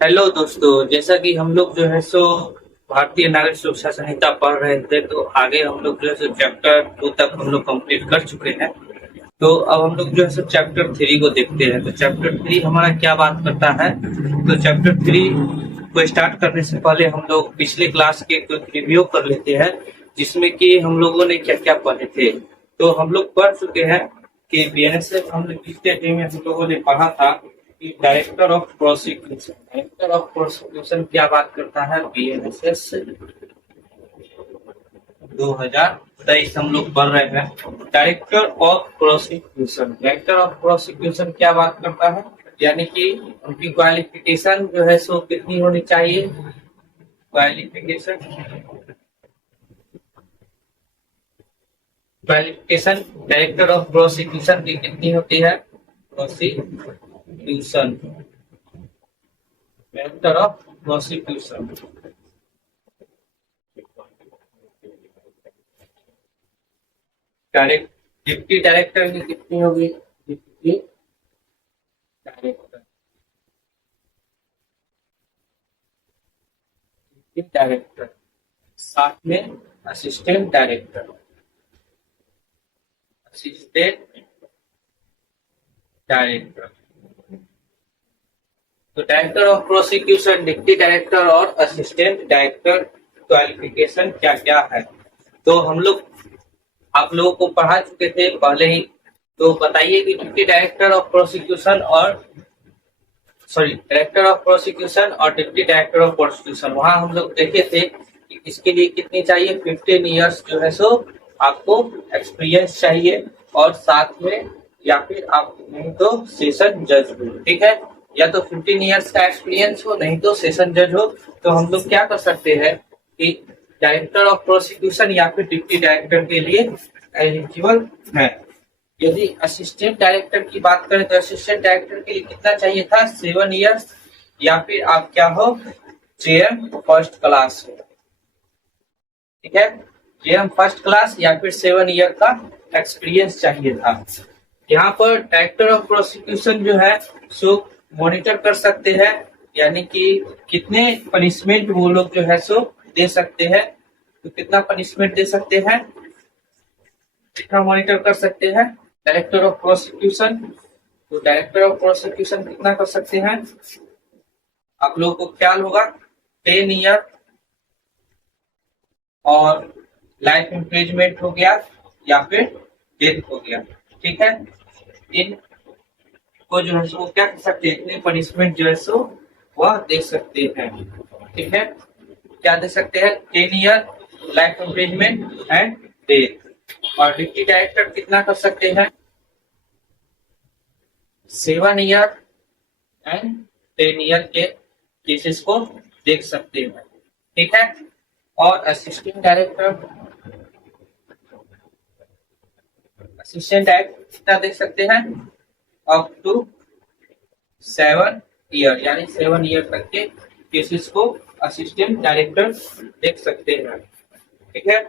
Hello दोस्तों, जैसा कि हम लोग जो है सो भारतीय नागरिक सुरक्षा संहिता पढ़ रहे थे, तो आगे हम लोग जो है सो चैप्टर 2 तक हम लोग कंप्लीट कर चुके हैं। तो अब हम लोग जो है सो चैप्टर 3 को देखते हैं। तो चैप्टर 3 हमारा क्या बात करता है। तो चैप्टर 3 को स्टार्ट करने से पहले हम लोग पिछले क्लास के कुछ रिव्यू कर लेते हैं, जिसमें कि हम लोगों ने क्या क्या पढ़े थे। तो हम लोग पढ़ चुके हैं कि बीएनएसएस हम लोग पिछले डे में हम लोगों ने पढ़ा था कि डायरेक्टर ऑफ प्रोसिक्यूशन क्या बात करता है। बीएनएसएस 2023 हम लोग पढ़ रहे हैं। डायरेक्टर ऑफ प्रोसिक्यूशन क्या बात करता है, यानी कि उनकी क्वालिफिकेशन जो है सो कितनी होनी चाहिए। Qualification qualification director of prosecution की कितनी होती है। Prosecution director of prosecution direct deputy director की कितनी होगी। डिप्टी डायरेक्टर डिप्टी डायरेक्टर साथ में असिस्टेंट डायरेक्टर असिस्टेंट डायरेक्टर। तो director of prosecution, deputy director और असिस्टेंट डायरेक्टर क्वालिफिकेशन क्या क्या है। तो हम लोग आप लोगों को पढ़ा चुके थे पहले ही। तो बताइए कि डिप्टी डायरेक्टर ऑफ प्रोसिक्यूशन और डायरेक्टर ऑफ प्रोसिक्यूशन और डिप्टी डायरेक्टर ऑफ प्रोसिक्यूशन, वहां हम लोग देखे थे कि इसके लिए कितनी चाहिए। 15 ईयर्स जो है सो आपको एक्सपीरियंस चाहिए, और साथ में या फिर आप नहीं तो सेशन जज हो। ठीक है, या तो 15 ईयर्स का एक्सपीरियंस हो, नहीं तो सेशन जज हो। तो हम लोग क्या कर सकते हैं कि डायरेक्टर ऑफ प्रोसिक्यूशन या फिर डिप्टी डायरेक्टर के लिए एलिजिबल है। यदि असिस्टेंट डायरेक्टर की बात करें तो असिस्टेंट डायरेक्टर के लिए कितना चाहिए था, 7 ईयर्स, या फिर आप क्या हो, जेएम फर्स्ट क्लास हो। ठीक है, जेएम फर्स्ट क्लास या फिर 7 ईयर का एक्सपीरियंस चाहिए था। यहाँ पर डायरेक्टर ऑफ प्रोसिक्यूशन जो है सो मॉनिटर कर सकते हैं, यानी कि कितने पनिशमेंट वो लोग जो है सो दे सकते हैं। तो कितना पनिशमेंट दे सकते हैं, कितना मॉनिटर कर सकते हैं डायरेक्टर ऑफ प्रोसिक्यूशन। तो डायरेक्टर ऑफ प्रोसिक्यूशन कितना कर सकते हैं, आप लोगों को ख्याल होगा, 10 ईयर और लाइफ इम्प्रिजमेंट हो गया या फिर डेथ हो गया। ठीक है, इन को जो है सो क्या कर सकते हैं, इतने पनिशमेंट जो है सो वह दे सकते हैं। ठीक है, क्या दे सकते हैं, 10 year, life imprisonment and death. और डिप्टी डायरेक्टर कितना कर सकते हैं, 7 ईयर एंड 10 ईयर के केसेस को देख सकते हैं। ठीक है, और असिस्टेंट डायरेक्टर कितना देख सकते हैं, अप टू 7 ईयर, यानी 7 ईयर तक के केसेस को असिस्टेंट डायरेक्टर देख सकते हैं। ठीक है,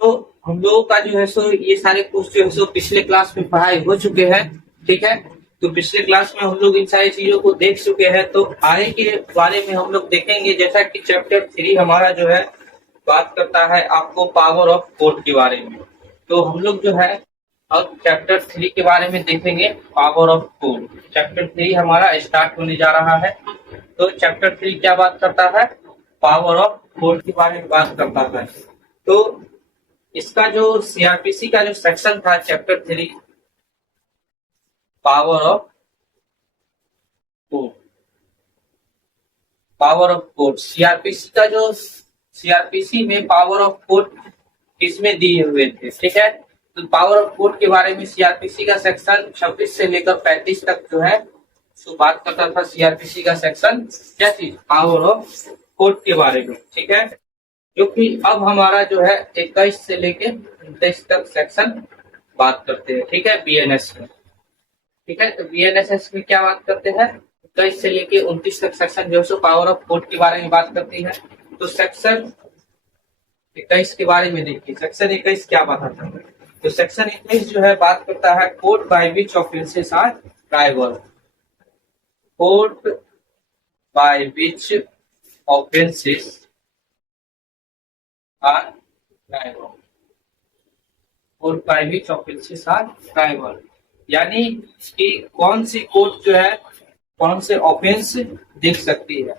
तो हम लोगों का जो है सो ये सारे कोर्स जो है सो पिछले क्लास में पढ़ाई हो चुके हैं। ठीक है, तो पिछले क्लास में हम लोग इन सारी चीजों को देख चुके हैं। तो आगे के बारे में हम लोग देखेंगे, जैसा कि चैप्टर 3 हमारा जो है बात करता है आपको पावर ऑफ कोर्ट के बारे में। तो हम लोग जो है अब चैप्टर 3 के बारे में देखेंगे, पावर ऑफ कोर्ट। चैप्टर 3 हमारा स्टार्ट होने जा रहा है। तो चैप्टर 3 क्या बात करता है, पावर ऑफ कोर्ट के बारे में बात करता है। तो इसका जो सीआरपीसी का जो सेक्शन था chapter 3, power of court, power of court, CrPC का जो सीआरपीसी में पावर ऑफ कोर्ट किसमें दिए हुए थे। ठीक है, तो पावर ऑफ कोर्ट के बारे में सीआरपीसी का सेक्शन 26 से लेकर 35 तक जो है सो बात करता था। सीआरपीसी का सेक्शन क्या चीज, पावर ऑफ कोर्ट के बारे में। ठीक है, जो कि अब हमारा जो है 21 से लेके 29 तक सेक्शन बात करते हैं। ठीक है, बीएनएस में। ठीक है, तो बीएनएसएस में क्या बात करते हैं, 21 से लेके 29 तक सेक्शन जो है पावर ऑफ कोर्ट के बारे में बात करती है। तो सेक्शन 21 के बारे में देखिए, सेक्शन 21 क्या बताता है। तो सेक्शन 21 जो है बात करता है court by which offences are triable. Court by which offences are triable. Court by which offences are triable, यानी कि कौन सी कोर्ट जो है कौन से ऑफेंस देख सकती है।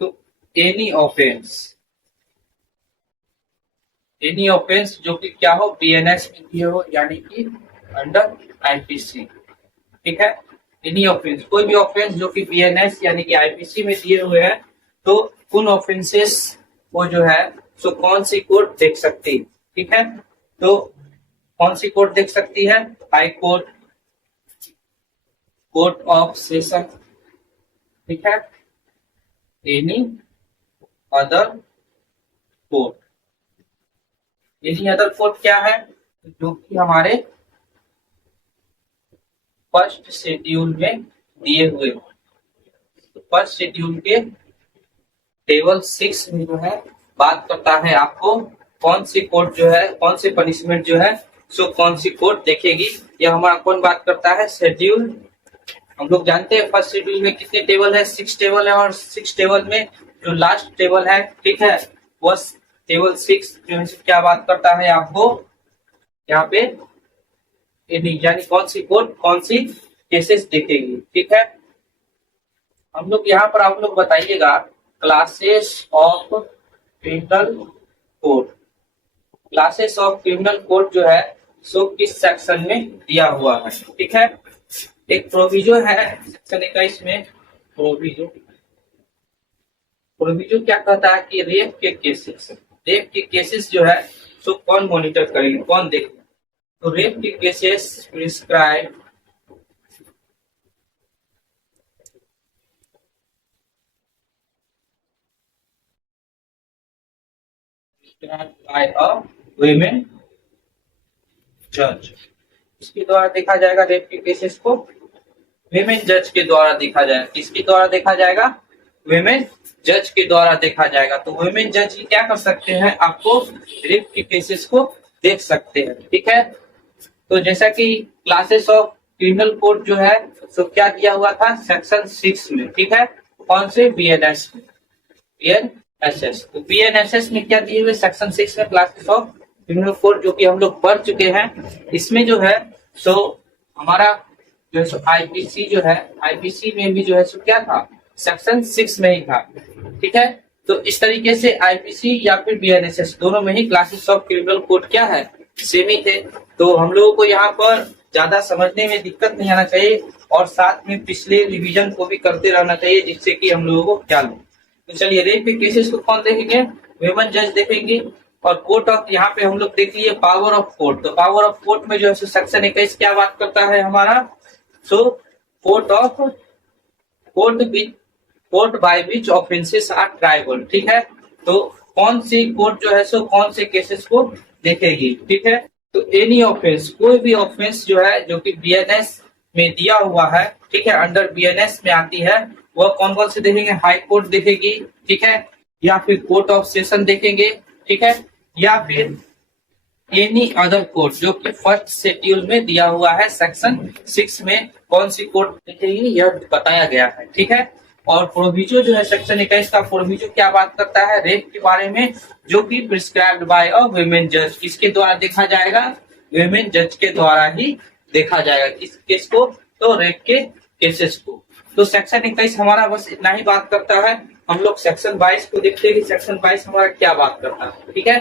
तो एनी ऑफेंस जो कि क्या हो, बीएनएस में दिए हो, यानी कि अंडर आईपीसी। ठीक है, एनी ऑफेंस, कोई भी ऑफेंस जो कि बीएनएस यानी कि आईपीसी में दिए हुए हैं, तो उन ऑफेंसेस को जो है सो कौन सी कोर्ट देख सकती है। ठीक है, तो कौन सी कोर्ट देख सकती है, high court, court of session, ठीक है, any other court. Any other court क्या है, जो कि हमारे फर्स्ट शेड्यूल में दिए हुए। तो फर्स्ट शेड्यूल के टेबल 6 में जो है बात करता है आपको कौन सी कोर्ट जो है, कौन सी पनिशमेंट जो है सो कौन सी कोर्ट देखेगी। यह हमारा कौन बात करता है, शेड्यूल। हम लोग जानते हैं फर्स्ट शेड्यूल में कितने टेबल है, 6 टेबल है, और 6 टेबल में जो लास्ट टेबल है, ठीक है, वह टेबल 6 जो है क्या बात करता है आपको यहाँ पे, यानी कौन सी कोर्ट कौन सी केसेस देखेगी। ठीक है, हम लोग यहाँ पर आप लोग बताइएगा classes of criminal code. Classes of criminal code जो है सो किस सेक्शन में दिया हुआ है। ठीक है, एक प्रोविजो है सेक्शन 21 में, प्रोविजो क्या कहता है कि रेप के केसेस जो है सो कौन मॉनिटर करेंगे, कौन देखेगा। तो रेप के cases prescribe bye a women जज, इसके द्वारा देखा जाएगा। रेप के केसेस को वुमेन जज के द्वारा देखा जाएगा। किसके द्वारा देखा जाएगा, वुमेन जज के द्वारा देखा जाएगा। तो वुमेन जज क्या कर सकते हैं, आपको रेप के केसेस को देख सकते हैं। ठीक है, तो जैसा कि क्लासेस ऑफ क्रिमिनल कोड जो है तो क्या दिया हुआ था सेक्शन 6 में। ठीक है, कौन से, बीएनएस में, बीएनएसएस। तो बीएनएसएस में क्या दिए हुए, सेक्शन 6 में क्लासेस ऑफ क्रिमिनल कोड जो कि हम लोग पढ़ चुके हैं। इसमें जो है सो हमारा जो है आईपीसी जो है, आईपीसी में भी जो है सो क्या था, सेक्शन 6 में ही था। ठीक है, तो इस तरीके से आईपीसी या फिर बीएनएसएस दोनों में ही क्लासेस ऑफ क्रिमिनल कोड क्या है, सेम ही थे। तो हम लोगों को यहाँ पर ज्यादा समझने में दिक्कत नहीं आना चाहिए, और साथ में पिछले रिवीजन को भी करते रहना चाहिए, जिससे कि हम लोगों को क्या लगे। तो चलिए, रेप के केसेस को कौन देखेंगे, वुमेन जज देखेंगे। और कोर्ट ऑफ, यहाँ पे हम लोग देख लिए पावर ऑफ कोर्ट। तो पावर ऑफ कोर्ट में जो है सेक्शन 21 क्या बात करता है हमारा, so court by which offences are triable. ठीक है, तो कौन सी कोर्ट जो है सो कौन से केसेस को देखेगी। ठीक है, तो एनी ऑफेंस, कोई भी ऑफेंस जो है जो कि बीएनएस में दिया हुआ है, ठीक है, अंडर बीएनएस में आती है, वह कौन कौन से देखेंगे, हाई कोर्ट देखेगी। ठीक है, या फिर कोर्ट ऑफ सेशन देखेंगे। ठीक है, या फिर एनी अदर कोर्ट जो कि फर्स्ट शेड्यूल में दिया हुआ है सेक्शन 6 में, कौन सी कोर्ट देखेगी यह बताया गया है। ठीक है, और प्रोविजो जो है सेक्शन 21 का प्रोविजो क्या बात करता है, रेप के बारे में, जो कि प्रिस्क्राइब्ड बाय अ वुमेन जज। किसके द्वारा देखा जाएगा, वुमेन जज के द्वारा ही देखा जाएगा। किस केस को, तो रेप के केसेस को। तो सेक्शन 21 हमारा बस इतना ही बात करता है। हम लोग सेक्शन 22 को देखते हैं कि सेक्शन 22 हमारा क्या बात करता है। ठीक है,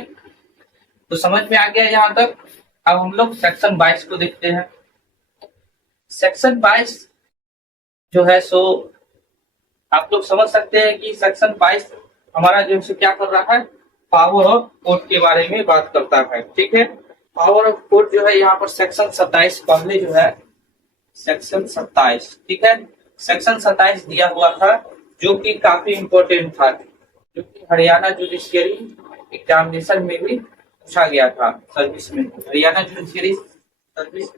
तो समझ में आ गया यहाँ तक। अब हम लोग सेक्शन 22 को देखते हैं। सेक्शन 22 जो है सो आप लोग समझ सकते हैं कि सेक्शन 22 हमारा जो है क्या कर रहा है, पावर ऑफ कोर्ट के बारे में बात करता है। ठीक है, पावर ऑफ कोर्ट जो है यहाँ पर सेक्शन 27 पहले जो है सेक्शन 27, ठीक है, सेक्शन 27 दिया हुआ था, जो कि काफी इंपॉर्टेंट था, जो कि हरियाणा जुडिशियरी एग्जामिनेशन में भी पूछा गया था सर्विस में। हरियाणा जुडिशियरी सर्विस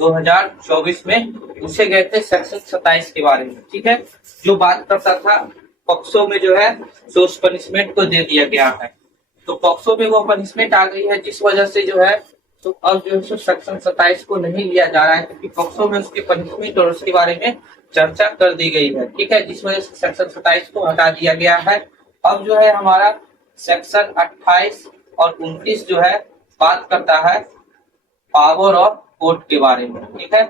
2024 में पूछे गए थे सेक्शन 27 के बारे में। ठीक है, जो बात करता था पॉक्सो में जो है सो उस पनिशमेंट को दे दिया गया है। तो पॉक्सो में वो पनिशमेंट आ गई है, जिस वजह से जो है तो अब जो है सेक्शन 27 को नहीं लिया जा रहा है क्योंकि पॉक्सो में उसके पनिशमेंट और उसके बारे में चर्चा कर दी गई है। ठीक है, जिस वजह से सेक्शन 27 को हटा दिया गया है। अब जो है हमारा सेक्शन 28 और 29 जो है बात करता है पावर ऑफ कोर्ट के बारे में। ठीक है,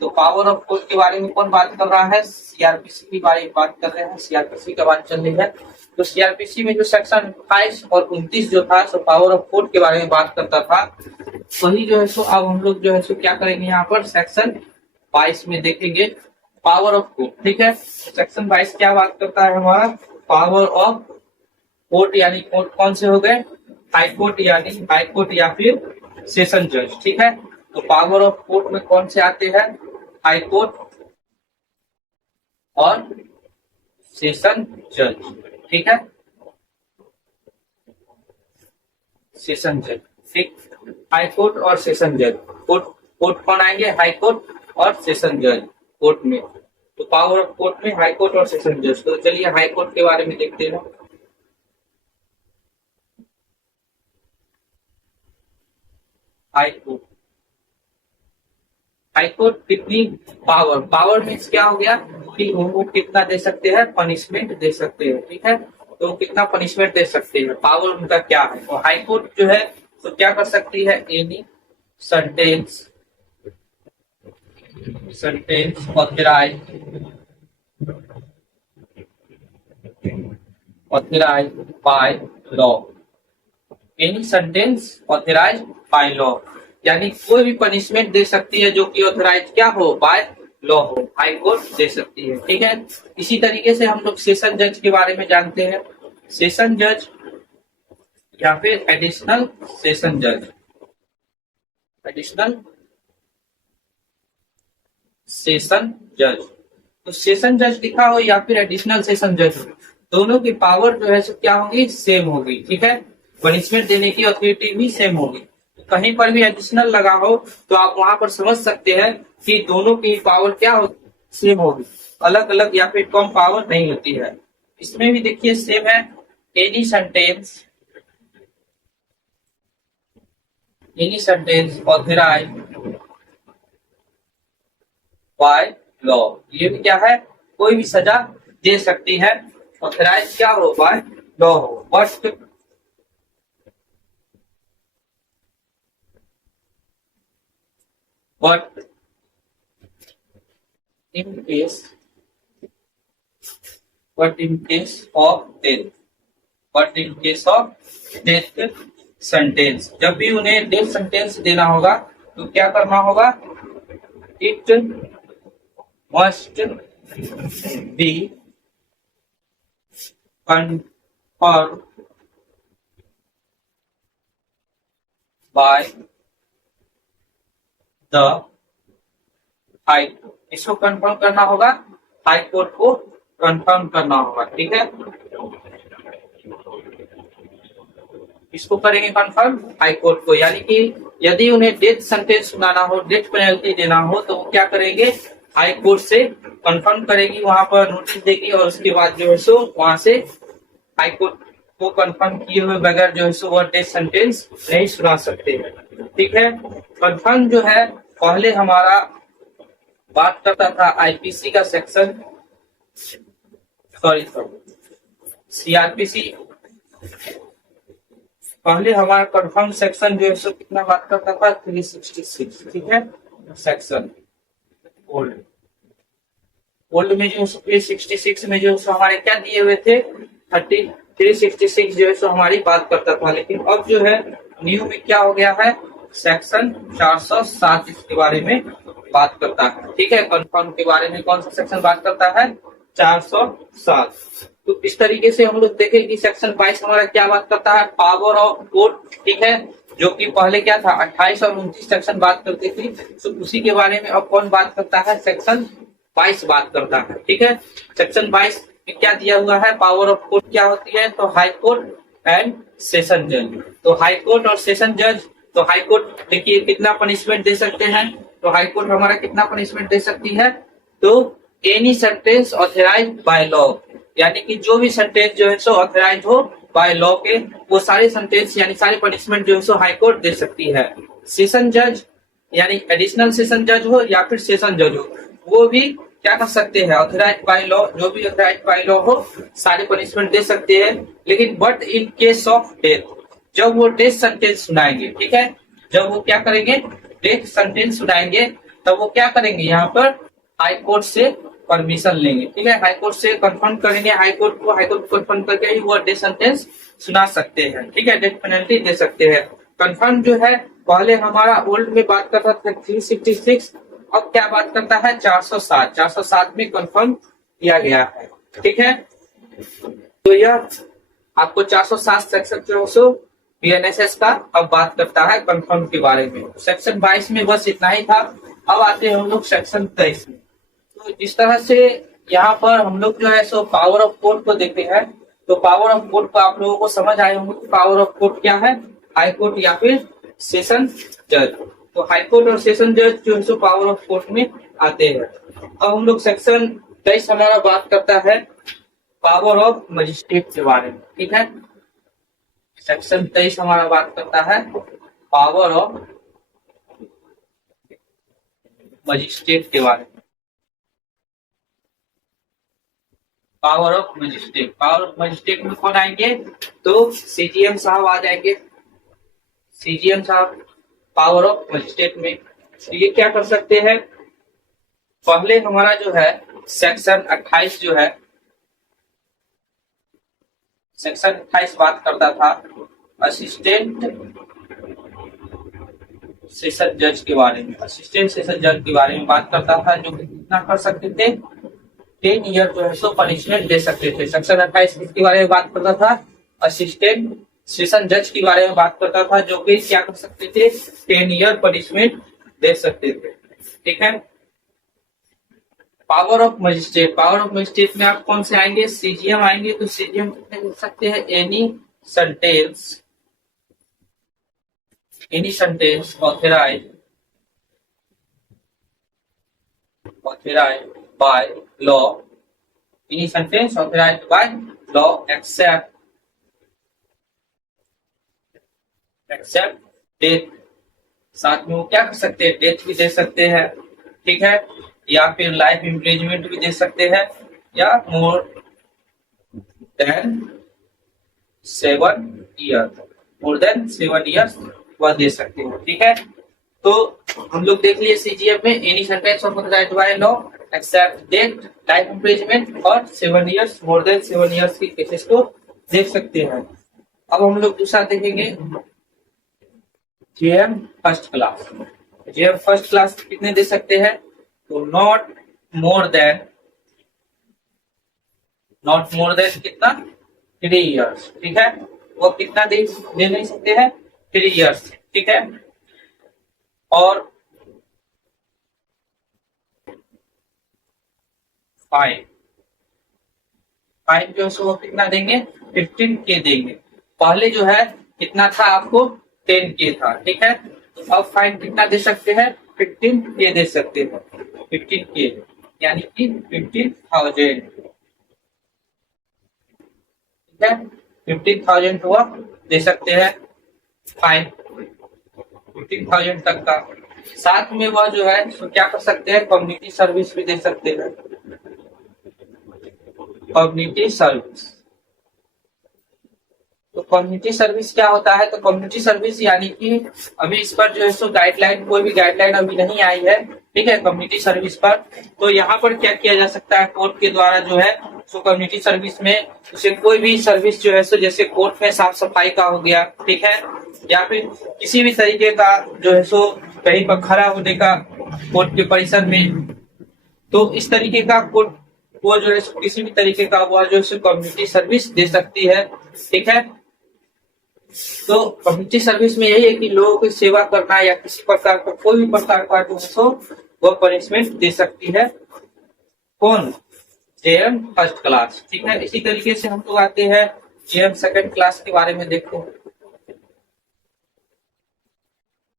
तो पावर ऑफ कोर्ट के बारे में कौन बात कर रहा है? सीआरपीसी की बारे में बात कर रहे हैं। सीआरपीसी का बात चल रही है। तो सीआरपीसी में जो सेक्शन 28 और 29 जो था सो पावर ऑफ कोर्ट के बारे में बात करता था, वही जो है सो अब हम लोग जो है सो क्या करेंगे यहाँ पर सेक्शन 22 में देखेंगे पावर ऑफ कोर्ट। ठीक है, सेक्शन 22 क्या बात करता है? हमारा पावर ऑफ कोर्ट यानी कोर्ट कौन से हो गए? हाई कोर्ट यानी हाई कोर्ट या फिर सेशन जज। ठीक है, तो पावर ऑफ कोर्ट में कौन से आते हैं? हाई कोर्ट और सेशन जज। ठीक है, सेशन जज। ठीक, हाई कोर्ट और सेशन जज। कोर्ट कौन आएंगे? हाई कोर्ट और सेशन जज कोर्ट में। तो पावर ऑफ कोर्ट में हाई कोर्ट और सेशन जज। तो चलिए हाई कोर्ट के बारे में देखते हैं। हाई कोर्ट, हाई कोर्ट कितनी पावर मीन्स क्या हो गया कि वो कितना दे सकते हैं? पनिशमेंट दे सकते हैं। ठीक है, तो कितना पनिशमेंट दे सकते हैं, पावर उनका क्या है? तो हाई कोर्ट जो है तो क्या कर सकती है? Any sentence authorise by law. Any sentence authorise by law यानी कोई भी पनिशमेंट दे सकती है जो कि ऑथराइज क्या हो? बाय लॉ हो। हाई कोर्ट दे सकती है। ठीक है, इसी तरीके से हम लोग सेशन जज के बारे में जानते हैं। सेशन जज या फिर एडिशनल सेशन जज। एडिशनल सेशन जज, तो सेशन जज लिखा हो या फिर एडिशनल सेशन जज हो, दोनों की पावर जो है सो क्या होगी? सेम होगी। ठीक है, पनिशमेंट देने की अथॉरिटी भी सेम होगी। तो कहीं पर भी एडिशनल लगा हो तो आप वहां पर समझ सकते हैं कि दोनों की पावर क्या हो? सेम होगी, अलग अलग या फिर कम पावर नहीं होती है। इसमें भी देखिए सेम है। Any sentence authorise by law, ये भी क्या है? कोई भी सजा दे सकती है, ऑथराइज क्या हो? बाय लॉ हो। But in case of death sentence, जब भी उन्हें डेथ सेंटेंस देना होगा तो क्या करना होगा? It must be confirmed by the high court. इसको कंफर्म करना होगा, हाई कोर्ट को कंफर्म करना होगा। ठीक है, इसको करेंगे कंफर्म हाई कोर्ट को, यानी कि यदि उन्हें डेथ सेंटेंस सुनाना हो, डेथ पेनल्टी देना हो तो वो क्या करेंगे? हाई कोर्ट से कंफर्म करेगी, वहां पर नोटिस देगी और उसके बाद जो है सो वहां से हाई कोर्ट को कंफर्म किए हुए बगैर जो है सो वह डेथ सेंटेंस नहीं सुना सकते हैं। ठीक है, कंफर्म जो है पहले हमारा बात करता था आईपीसी का सेक्शन, सॉरी सीआरपीसी। पहले हमारा कंफर्म सेक्शन जो है सो कितना बात करता था? 366। ठीक है, सेक्शन ओल्ड में जो 366 में जो हमारे क्या दिए हुए थे? 366 जो है सो हमारी बात करता था। लेकिन अब जो है न्यू में क्या हो गया है? सेक्शन 407 इसके बारे में बात करता है। ठीक है, कंफर्म के बारे में कौन सा सेक्शन बात करता है? 407। तो इस तरीके से हम लोग देखें कि सेक्शन 22 हमारा क्या बात करता है? Power of court. ठीक है, जो कि पहले क्या था? 28 और 29 सेक्शन बात करती थी, तो उसी के बारे में अब कौन बात करता है? सेक्शन 22 बात करता है। ठीक है, सेक्शन 22 में क्या दिया हुआ है? पावर ऑफ कोर्ट क्या होती है? तो हाई कोर्ट एंड सेशन जज। तो हाई कोर्ट और सेशन जज, तो हाई कोर्ट देखिए कितना पनिशमेंट दे सकते हैं? तो हाई कोर्ट हमारा कितना पनिशमेंट दे सकती है? तो any sentence authorise by law, यानी कि जो भी सेंटेंस जो है सो ऑथराइज हो बाय लॉ के, वो सारे सेंटेंस यानी सारे पनिशमेंट जो है सो हाई कोर्ट दे सकती है। सेशन जज यानी एडिशनल सेशन जज हो या फिर सेशन जज हो, वो भी क्या कर सकते हैं, ऑथराइज्ड बाय लॉ, जो भी ऑथराइज्ड बाय लॉ हो सारे पनिशमेंट दे सकते हैं। लेकिन but in case of death, जब वो डेथ सेंटेंस सुनाएंगे, ठीक है, जब वो क्या करेंगे, डेथ सेंटेंस सुनाएंगे, तब वो क्या करेंगे, यहाँ पर हाई कोर्ट से परमिशन लेंगे, ठीक है, हाई कोर्ट से कंफर्म करेंगे, हाई कोर्ट को कंफर्म करके ही वो डेथ सेंटेंस सुना सकते हैं, ठीक है, डेथ पेनल्टी दे सकते हैं। कंफर्म जो है, पहले हमारा ओल्ड में बात करता था 366, अब क्या बात करता है 407 में कंफर्म किया गया है, ठीक है। तो यह आपको 407 सेक्शन 400 बीएनएसएस का अब बात करता है कंफर्म के बारे में। सेक्शन 22 में बस इतना ही था। अब आते हैं हम लोग सेक्शन 23 में। तो जिस तरह से यहाँ पर हम लोग जो है सो पावर ऑफ कोर्ट को देखते हैं, तो पावर ऑफ कोर्ट को आप लोगों को समझ आए होंगे, पावर ऑफ कोर्ट क्या है, हाई कोर्ट या फिर सेशन जज। तो हाई कोर्ट और सेशन जज जो है सो पावर ऑफ कोर्ट में आते हैं। अब हम लोग सेक्शन 23 हमारा बात करता है पावर ऑफ मजिस्ट्रेट के बारे में, ठीक है। सेक्शन 23 हमारा बात करता है पावर ऑफ मजिस्ट्रेट के बारे में। Power of magistrate, power of magistrate में कौन आएंगे, तो सीजीएम साहब आ जाएंगे, सीजीएम साहब पावर ऑफ मजिस्ट्रेट में। तो ये क्या कर सकते हैं, पहले हमारा जो है सेक्शन 28 जो है, सेक्शन 28 बात करता था असिस्टेंट सेशन जज के बारे में, असिस्टेंट सेशन जज के बारे में बात करता था, जो कितना कर सकते थे, 10 ईयर जो है सो पनिशमेंट दे सकते थे। सेक्शन 28 इसके बारे में बात करता था, असिस्टेंट सेशन जज के बारे में बात करता था, जो कि क्या कर सकते थे, 10 ईयर पनिशमेंट दे सकते थे, ठीक है। Power of magistrate, power of magistrate में आप कौन से आएंगे, सीजीएम आएंगे। तो सीजीएम दे सकते हैं any sentence authorised by law, any sentence authorised by law except death. साथ में वो क्या कर सकते हैं, डेथ भी दे सकते हैं, ठीक है, या फिर लाइफ इम्प्रिजमेंट भी दे सकते हैं, या मोर देन 7 ईयर्स वह दे सकते हैं, ठीक है। तो हम लोग देख लिए सीजीएम में any sentence of authorised by law except death, life imprisonment और 7 ईयर्स, मोर देन 7 ईयर्स की केसेस को देख सकते हैं। अब हम लोग दूसरा देखेंगे JM first class. JM first class कितने दे सकते हैं, तो नॉट मोर देन कितना, 3 ईयर्स, ठीक है, वो कितना दे नहीं सकते हैं, 3 ईयर्स, ठीक है। और फाइन जो है वो कितना देंगे, 15K देंगे। पहले जो है कितना था आपको, 10K था, ठीक है। तो अब फाइन कितना दे सकते हैं, 15K दे सकते हैं, 15K यानी कि 15,000, ठीक है, 15,000 हुआ दे सकते हैं फाइन, 15,000 तक का। साथ में वह जो है तो क्या कर सकते हैं, कम्युनिटी सर्विस भी दे सकते हैं, कम्युनिटी सर्विस। तो कम्युनिटी सर्विस क्या होता है, तो कम्युनिटी सर्विस यानी कि अभी इस पर जो है सो गाइडलाइन, कोई भी गाइडलाइन अभी नहीं आई है, ठीक है, कम्युनिटी सर्विस पर। तो यहाँ पर क्या किया जा सकता है, कोर्ट के द्वारा जो है सो कम्युनिटी सर्विस में उसे कोई भी सर्विस जो है सो, जैसे कोर्ट में साफ सफाई का हो गया, ठीक है, या फिर किसी भी तरीके का जो है सो कहीं पर खड़ा होने का कोर्ट के परिसर में, तो इस तरीके का कोर्ट वो जो है किसी भी तरीके का वो जो है कम्युनिटी सर्विस दे सकती है, ठीक है। तो कम्युनिटी सर्विस में यही है कि लोगों की सेवा करना या किसी प्रकार का कोई भी प्रकार का जो है वो पनिशमेंट दे सकती है, कौन, जेएम फर्स्ट क्लास, ठीक है। इसी तरीके से हम लोग आते हैं जेएम सेकंड क्लास के बारे में देखते हैं।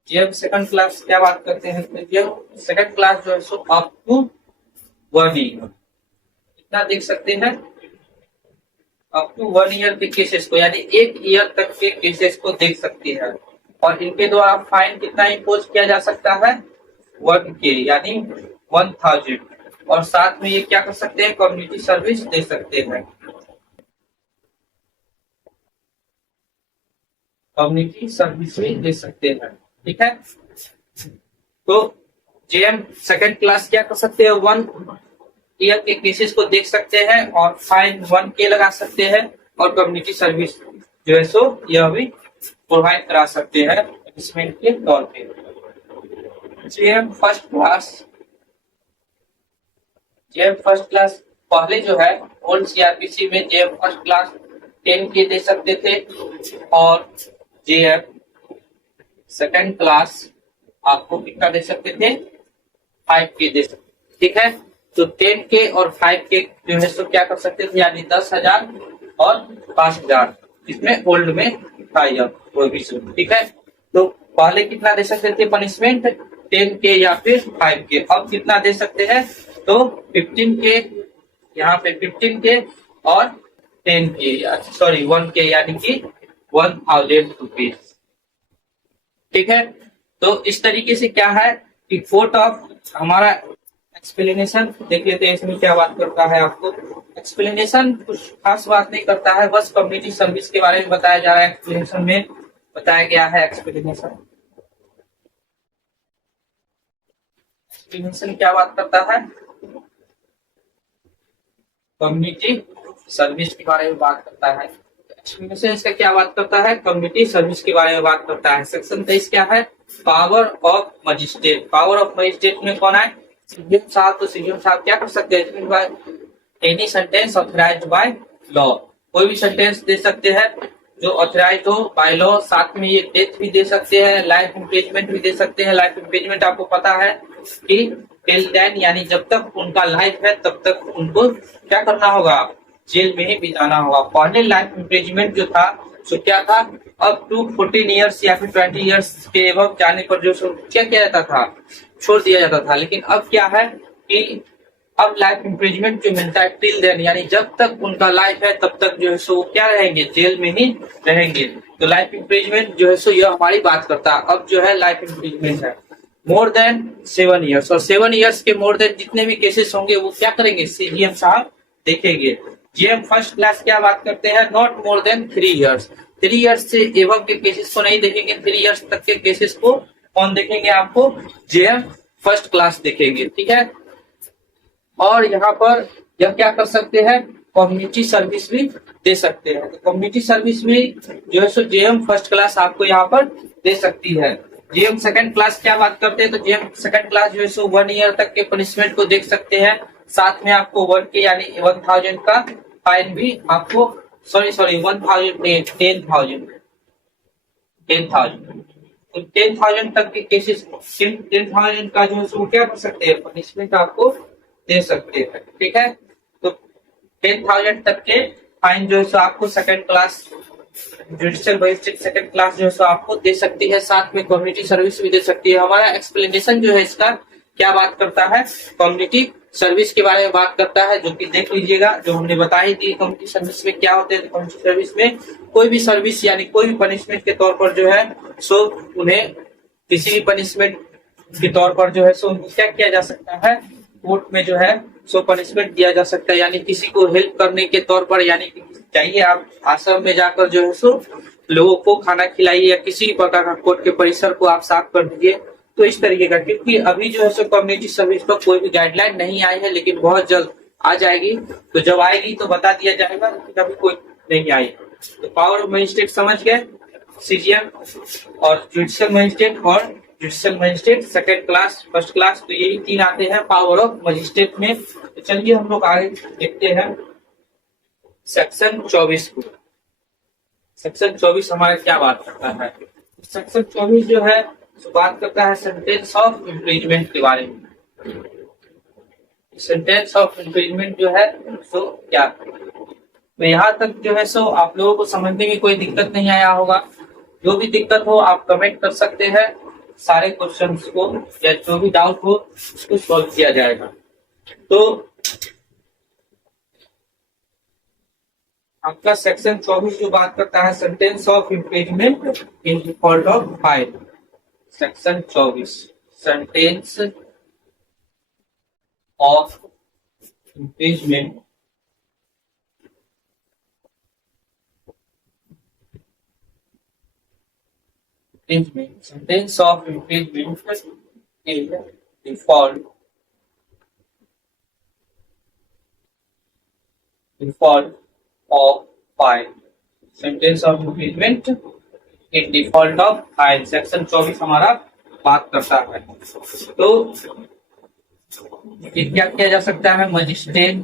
जेएम सेकंड क्लास क्या बात करते हैं, जेएम सेकंड क्लास जो है सो अप टू 1 ईयर कितना देख सकते हैं, अप टू 1 ईयर के केसेस को, यानी 1 ईयर तक के केसेस को देख सकती है। और इनके द्वारा फाइन कितना इम्पोज किया जा सकता है 1K यानी 1000। और साथ में ये क्या कर सकते हैं कम्युनिटी सर्विस दे सकते हैं, कम्युनिटी सर्विस भी दे सकते हैं। ठीक है, तो जेएम सेकंड क्लास क्या कर सकते हैं 1 ईयर के केसेस को देख सकते हैं और फाइन 1K लगा सकते हैं और कम्युनिटी सर्विस जो है सो यह भी प्रोवाइड करा सकते हैं इन्वेस्टमेंट के तौर पे। जेएम फर्स्ट क्लास पहले जो है ओल्ड सीआरपीसी में जेएम फर्स्ट क्लास 10K दे सकते थे और जेएम सेकंड क्लास आपको कितना दे सकते थे 5K दे सकते। ठीक है, तो 10K और 5K जो है सो क्या कर सकते थे यानी 10,000 और 5,000, इसमें ओल्ड में था यह प्रोविजन। ठीक है, तो पहले कितना दे सकते थे पनिशमेंट 10K या फिर 5K, अब कितना दे सकते हैं तो 15K, यहाँ पे 15K और 10K सॉरी 1K यानी कि 1,000 रुपीज। ठीक है, तो इस तरीके से क्या है कि कोर्ट ऑफ हमारा एक्सप्लेनेशन देख लेते हैं इसमें क्या बात करता है। आपको एक्सप्लेनेशन कुछ खास बात नहीं करता है, बस कम्युनिटी सर्विस के बारे में बताया जा रहा है। एक्सप्लेनेशन में बताया गया है एक्सप्लेनेशन क्या बात करता है कम्युनिटी सर्विस के बारे में बात करता है। एक्सप्लेनेशन इसका क्या बात करता है कम्युनिटी सर्विस के बारे में बात करता है। सेक्शन 23 क्या है power of magistrate. Power of magistrate में कौन है सीजीएम साहब, तो सीजीएम साहब क्या कर सकते हैं any sentence authorised by law, कोई भी सेंटेंस दे सकते हैं जो ऑथराइज्ड हो बाय लॉ। साथ में ये डेथ भी दे सकते हैं, लाइफ इम्प्रिजमेंट भी दे सकते हैं। लाइफ इम्प्रिजमेंट आपको पता है कि टिल देन यानी जब तक उनका लाइफ है तब तक उनको क्या करना होगा जेल में ही बिताना होगा। पहले लाइफ इम्प्रिजमेंट जो था सो क्या था अब टू 14 ईयर्स या फिर 20 ईयर्स के एबव जाने पर जो क्या किया जाता था छोड़ दिया जाता था। लेकिन अब क्या है कि अब लाइफ इम्प्रिजमेंट जो मिलता है टिल देन यानी जब तक उनका लाइफ है तब तक जो है सो क्या रहेंगे जेल में ही रहेंगे। तो लाइफ इम्प्रिजमेंट जो है सो यह हमारी बात करता है। अब जो है लाइफ इम्प्रिजमेंट है मोर देन 7 ईयर्स और 7 ईयर्स के मोर देन जितने भी केसेस होंगे वो क्या करेंगे सीजीएम साहब देखेंगे। जेएम फर्स्ट क्लास क्या बात करते हैं not more than 3 years, 3 years से एवं के केसेस को नहीं देखेंगे। 3 ईयर्स तक के केसेस को कौन देखेंगे आपको जेएम फर्स्ट क्लास देखेंगे। ठीक है, और यहाँ पर यह क्या कर सकते हैं कम्युनिटी सर्विस भी दे सकते हैं। तो कम्युनिटी सर्विस भी जो है सो जेएम फर्स्ट क्लास आपको यहाँ पर दे सकती है। जेएम सेकंड क्लास क्या बात करते हैं तो जेएम सेकंड क्लास जो है सो 1 ईयर तक के पनिशमेंट को देख सकते हैं। साथ में आपको 1K यानी 1,000 का फाइन भी आपको सॉरी 1,000 10,000 तो 10,000 तक के केसेस 10,000 का जो है सो क्या कर सकते हैं पनिशमेंट आपको दे सकते हैं। ठीक है, तो 10,000 तक के फाइन जो है सो आपको second class judicial magistrate second class जो है सो आपको दे सकती है। साथ में कम्युनिटी सर्विस भी दे सकती है। हमारा एक्सप्लेनेशन जो है इसका क्या बात करता है कम्युनिटी सर्विस के बारे में बात करता है, जो कि देख लीजिएगा जो हमने बता ही दी। कम्युनिटी सर्विस में क्या होते हैं कम्युनिटी सर्विस में कोई भी सर्विस यानी कोई भी पनिशमेंट के तौर पर जो है सो उन्हें किसी भी पनिशमेंट के तौर पर जो है सो उनको क्या किया जा सकता है कोर्ट में जो है सो पनिशमेंट दिया जा सकता है। यानी किसी को हेल्प करने के तौर पर यानी चाहिए आप आश्रम में जाकर जो है सो लोगों को खाना खिलाइए या किसी प्रकार का कोर्ट के परिसर को आप साफ कर दीजिए। तो इस तरीके का क्योंकि अभी जो है सो कम्युनिटी सर्विस पर कोई भी गाइडलाइन नहीं आई है लेकिन बहुत जल्द आ जाएगी। तो जब आएगी तो बता दिया जाएगा लेकिन अभी कोई नहीं आई। तो पावर ऑफ मजिस्ट्रेट समझ गए सीजीएम और जुडिशियल मजिस्ट्रेट और judicial magistrate second class first class, तो यही 3 आते हैं पावर ऑफ मजिस्ट्रेट में। तो चलिए हम लोग आगे देखते हैं सेक्शन 24 को। सेक्शन 24 हमारा क्या बात करता है सेक्शन 24 जो है बात करता है सेंटेंस ऑफ इम्प्रिजमेंट के बारे में। सेंटेंस ऑफ इम्प्रिजमेंट जो है सो क्या तो यहाँ तक जो है सो आप लोगों को समझने में कोई दिक्कत नहीं आया होगा। जो भी दिक्कत हो आप कमेंट कर सकते हैं, सारे क्वेश्चंस को या जो भी डाउट हो उसको सॉल्व किया जाएगा। तो आपका सेक्शन 24 जो बात करता है sentence of impeachment in default of fine. Section 24 sentence of impeachment sentence of imprisonment in default of fine। Sentence of impeachment in default of fine section 24 हमारा बात करता है। तो ये क्या किया जा सकता है, मजिस्ट्रेट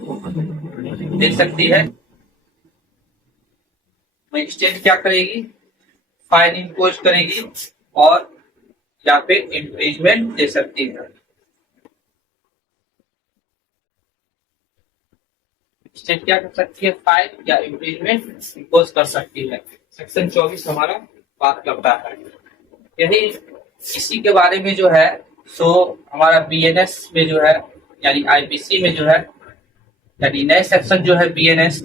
दे सकती है, मजिस्ट्रेट क्या करेगी, फाइन इम्पोज करेगी और या फिर इम्प्रीजमेंट दे सकती है। स्टेट क्या कर सकती है, फाइन या इम्प्रीजमेंट इम्पोज कर सकती है। सेक्शन 24 हमारा बात करता है। यही इसी के बारे में जो है सो हमारा बीएनएस में जो है यानी आईपीसी में जो है यानी नए सेक्शन जो है बीएनएस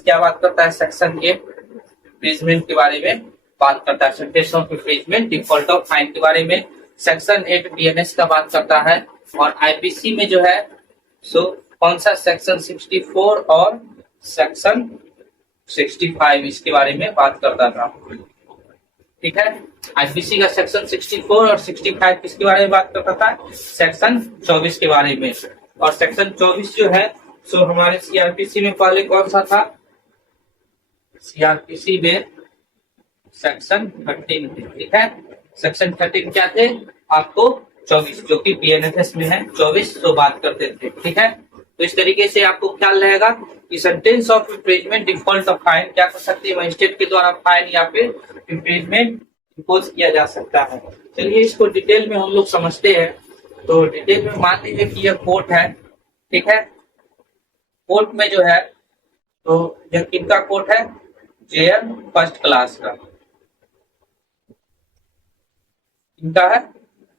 क्या बात करता है, सेक्शन 8 इम्प्रीजमेंट के बारे में बात करता है, sentence of imprisonment default of fine के बारे में सेक्शन 8 बीएनएस का बात करता है। और आईपीसी में जो है सो कौन सा, सेक्शन 64 और सेक्शन 65 इसके बारे में बात करता था। ठीक है, आईपीसी का सेक्शन 64 और 65 किसके बारे में बात करता था, सेक्शन 24 के बारे में। और सेक्शन 24 जो है सो हमारे सीआरपीसी में पहले कौन सा था, सीआरपीसी में सेक्शन 13। ठीक है, सेक्शन 13 क्या थे आपको 24 जो कि बीएनएस में है 24 तो बात करते थे। ठीक है, तो इस तरीके से आपको ख्याल रहेगा कि sentence of imprisonment default of fine क्या कर सकती है, मजिस्ट्रेट के द्वारा फाइन या फिर इम्प्रीजमेंट इम्पोज किया जा सकता है। चलिए इसको डिटेल में हम लोग समझते हैं। तो डिटेल में मान लीजिए कि यह कोर्ट है। ठीक है, कोर्ट में जो है तो यह किनका कोर्ट है, जेएम फर्स्ट क्लास का, इनका है